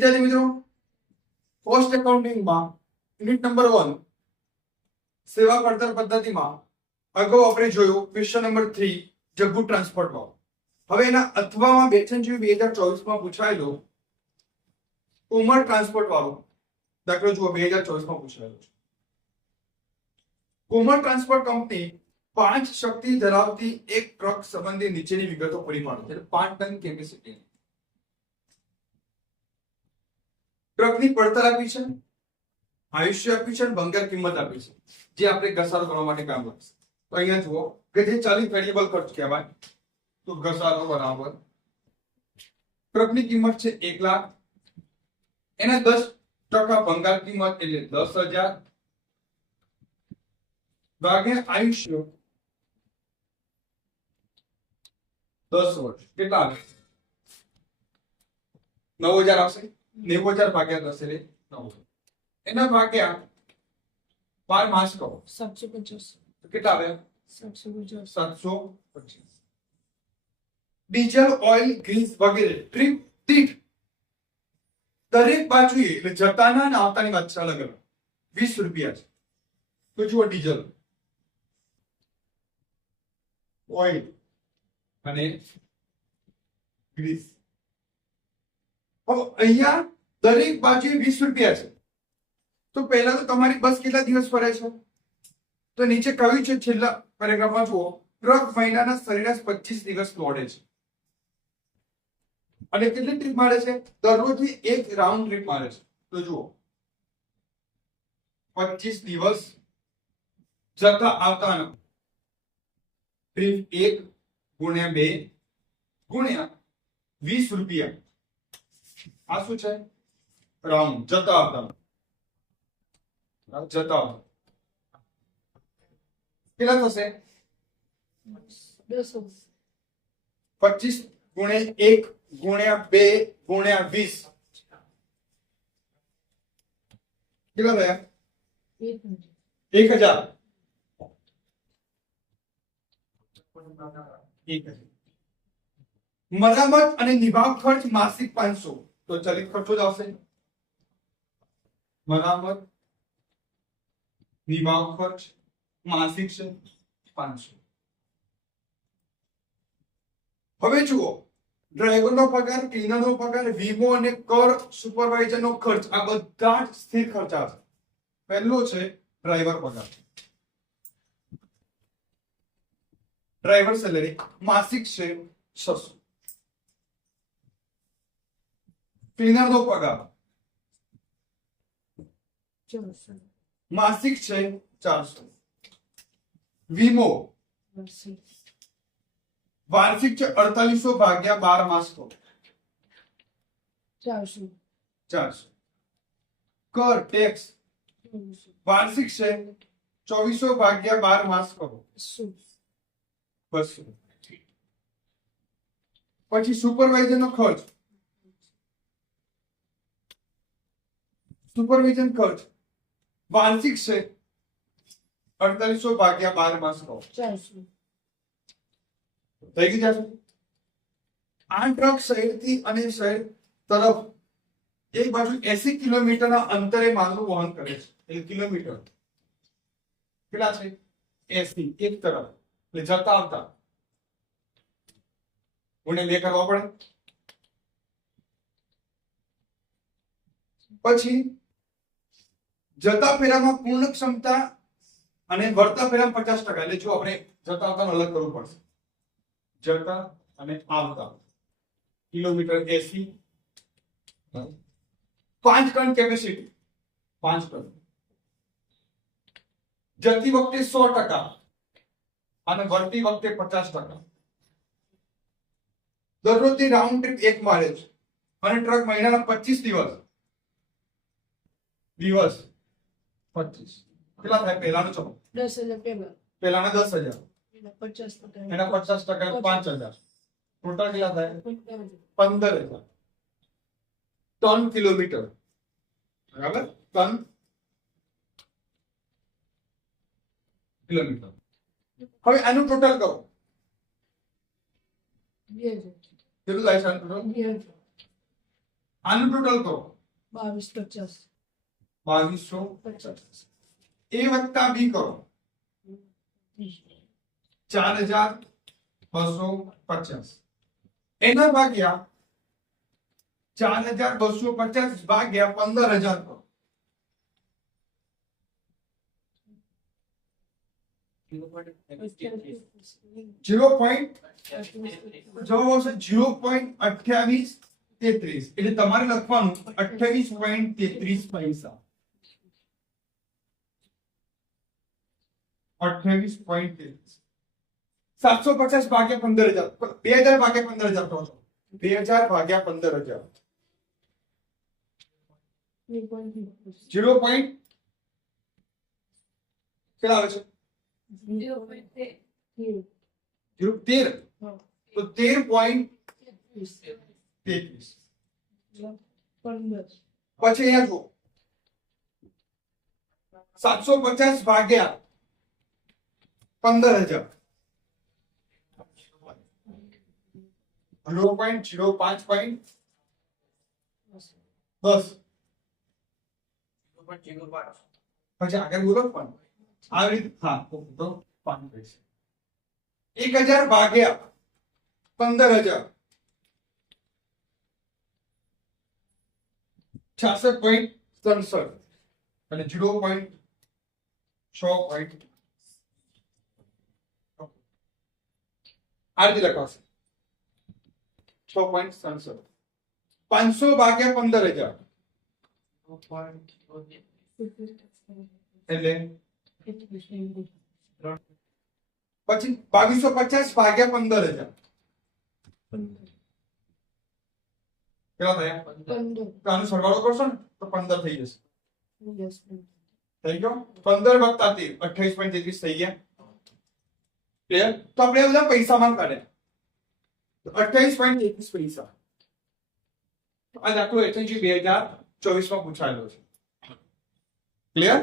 વિદ્યાર્થી મિત્રો, cost એકાઉન્ટિંગમાં unit number 1 સેવા પડતર પદ્ધતિમાં અગાઉ આપણે જોયું ક્વેશ્ચન નંબર 3 જગ્ગુ ટ્રાન્સપોર્ટ વાળો. હવે એના અથવામાં બેચન જેવી 2024 માં પૂછાયેલો કોમર ટ્રાન્સપોર્ટ વાળો દાખલો જુઓ 2024 માં પૂછાયેલો છે. કોમર ટ્રાન્સપોર્ટ કંપની 5 શક્તિ ધરાવતી એક ટ્રક સંબંધી નીચેની વિગતો પૂરી પાડે છે. 5 ટન કેપેસિટી ટ્રકની પડતર આપી છે, આયુષ્ય આપી છે, ભંગાર કિંમત આપી છે, જે આપણે ઘસારો કરવા માટે કામ લાગશે. તો અહીંયા જુઓ કે જે ચાલિત વેરિયેબલ ખર્ચ કહેવાય, તો ઘસારો બરાબર ટ્રકની કિંમત છે 1 લાખ, એના 10% ભંગાર કિંમત એટલે 10,000 ભાગ્યા આયુષ્ય 10 વર્ષ કેટલા આવે? 9,000 આવશે. 90,000 ભાગ્યા 10 એટલે 9,000. એના ભાગ્યા 12 માસ કહો 750. તો કેટલા આવે? 750. 750. ડીઝલ, ઓઇલ, ગ્રીસ વગેરે ટ્રીપ દીઠ દરેક બાજુએ એટલે જતાના અને આવતાની વાત છે અલગ અલગ 20 રૂપિયા છે. તો જુઓ ડીઝલ, ઓઇલ અને ગ્રીસ. હવે અહીંયા દરેક બાજુએ 20 રૂપિયા છે. તો પહેલા તો તમારી બસ કેટલા દિવસ ફરે છે? તો નીચે કહ્યું છે છેલ્લા પેરેગ્રાફમાં જુઓ, ટ્રક મહિનાના સરેરાશ 25 દિવસ દોડે છે. અને કેટલી ટ્રીપ મારે છે? દરરોજની એક રાઉન્ડ ટ્રીપ મારે છે. તો જુઓ 25 દિવસ જતા આવતાના ટ્રીપ 1 ગુણ્યા 2 ગુણ્યા 20 રૂપિયા. આ શું છે? રાઉન્ડ જતા આવતા. જતા આવતા કેટલા થશે? 10. 25 ગુણ્યા 1 ગુણ્યા 2 ગુણ્યા 20 કેટલા થયા? 1,000. 1,000. મરામત અને નિભાવ ખર્ચ માસિક 500. તો ચલિત ખર્ચો જ આવશે. મરામત નિભાવ ખર્ચ માસિક છે 500. હવે જુઓ, ડ્રાઈવરનો પગાર, ક્લીનરનો પગાર, વીમો અને કર, સુપરવાઇઝરનો ખર્ચ, આ બધા જ સ્થિર ખર્ચા છે. પહેલો છે ડ્રાઈવર પગાર. ડ્રાઈવર સેલેરી માસિક છે 600. ક્લીનરનો પગાર માસિક છે 400. વીમો વાર્ષિક છે 4800 ભાગ્યા 12 માસ કહો 400. કર ટેક્સ વાર્ષિક છે 2400 ભાગ્યા 12 માસ કહો 200. પછી સુપરવાઇઝરનો ખર્ચ, સુપરવિઝન ખર્ચ વાર્ષિક છે 4800 ભાગ્યા 12 માસ કહો 400. થઈ ગઈ જશે. આ ટ્રક શહેરથી અને શહેર તરફ એક બાજુ 80 કિલોમીટરના અંતરે માલનું વહન કરે છે. એટલે કિલોમીટર કેટલા છે? 80 એક તરફ. એટલે જતા આવતા મને 2 કરવા પડે. પછી જતા ફેરામાં પૂર્ણ ક્ષમતા અને વળતા ફેરામાં 50%. એટલે જો આપણે જતા આવતા અલગ કરવું પડશે. જતા અને આવતા કિલોમીટર 80. 5 ton capacity 5 ton. જતી વખતે 100% અને વળતી વખતે 50%. દરરોજની રાઉન્ડ ટ્રીપ 1 મારે છે અને ટ્રક મહિનાના 25 દિવસ 25 કેટલા થાય? પહેલાનો ચલો 10,000 પહેલાના 10,000 એના 50%. એના 50% 5,000 ટોટલ કેટલા થાય? 15,000 ટન કિલોમીટર. બરાબર? Ton kilometre. હવે આનું ટોટલ કરો. 2,000. કેટલું થાય છે આનું ટોટલ? 2,000. આનું ટોટલ કરો. 2250. 2250 એ વત્તા બી કરો 4250 એના ભાગ્યા 4250 ભાગ્યા 15000 કરો 0. જવાબ આવશે 0.2833 એટલે તમારે લખવાનું 28.33 પૈસા 28.33 750 ભાગ્યા 15000 2000 ભાગ્યા 15000 કહો છો 2000 ભાગ્યા 15000 0. કેટલા આવે છે 13 તો 13.33 પછી અહીંયા જુઓ 750 ભાગ્યા 15000 0.05 પછી આગળ બોલો પણ આવી રીતે હા તો 5 પૈસા 1000 ભાગ્યા 15000 66.67 અને 0.6 આ રીતે લખાશે 6.67 500 ભાગ્યા 15000 એટલે પછી 2250 ભાગ્યા 15000 કેટલા થયા તો આનો સરવાળો કરશો ને તો 15 થઈ જશે થઈ ગયો 15 વત્તા 13 28.33 થઈ ગયા ક્લિયર તો આપણે બધા પૈસામાં કાઢ્યા 28.33 પૈસા આ દાખલો એટલે જે 2024 માં પૂછાયેલો છે ક્લિયર